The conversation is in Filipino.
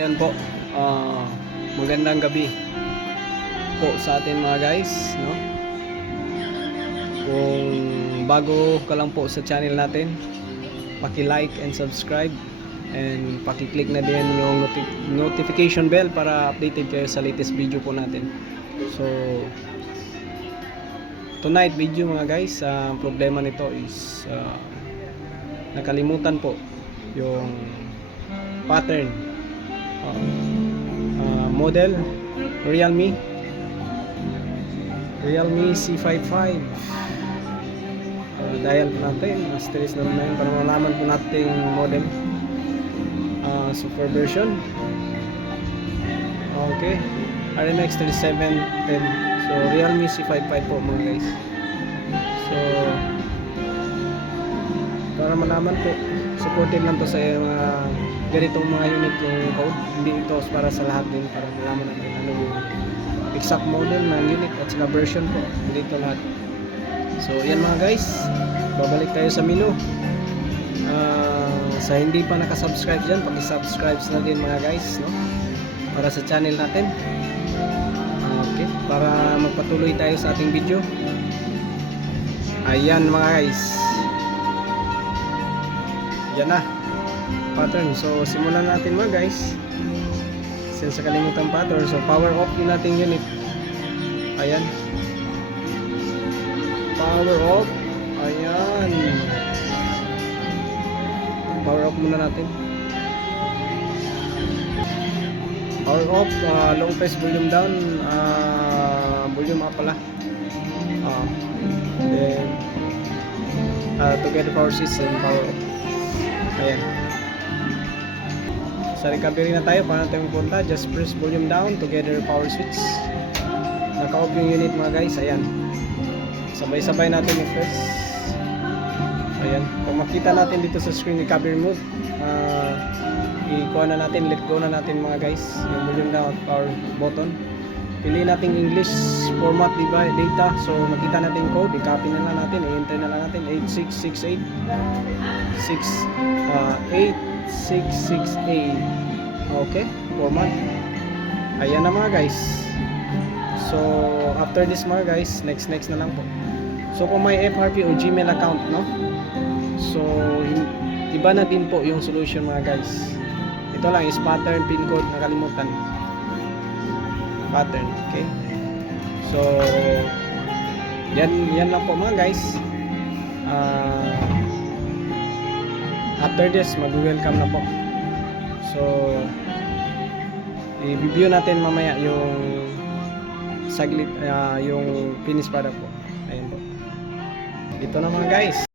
Ayan po, magandang gabi po sa atin mga guys, no? Kung bago ka lang po sa channel natin, paki-like and subscribe and paki-click na din yung notification bell para updated kayo sa latest video po natin. So tonight video mga guys, ang problema nito is nakalimutan po yung pattern. Model Realme C55. Dial po natin, asterisk naman na yun para malaman po natin model, super version. Okay, RMX 3710. So Realme C55 po mga guys. So para malaman po, supported lang to sa mga ganitong mga unit yung code. Hindi ito para sa lahat din, para malaman natin ano yung exact model ng unit at saka version po. Hindi ito lahat. So yan mga guys, babalik tayo sa menu. Sa hindi pa nakasubscribe dyan, paki-subscribe na din mga guys, no? Para sa channel natin. Okay, para magpatuloy tayo sa ating video. Ayan mga guys, yan na pattern. So simulan natin mga guys, since sa kalimutan pattern. So power off din natin unit. Ayan, power off. Ayan, power off muna natin. Power off, long press volume down, volume up pala. Then together power switch and power off. Ayan, sa recovery na tayo. Paano tayo pupunta? Just press volume down, together power switch. Naka-off yung unit mga guys. Ayan, sabay-sabay natin i-press. Ayan, kung makita natin dito sa screen recovery mode, i-kuha na natin, let go na natin mga guys yung volume down at power button. Pili natin English format data. So makita natin code, i-copy na lang natin, i-enter na lang natin 8668 866A. Okay, format. Ayan na mga guys. So after this mga guys, next na lang po. So kung may FRP o Gmail account, no, so iba na din po yung solution mga guys. Ito lang is pattern, pin code, nakalimutan pattern. Okay, so yan lang po mga guys. After this, mag-welcome na po. So i-review natin mamaya yung saglit, yung finished product po. Ayan po, ito na mga guys.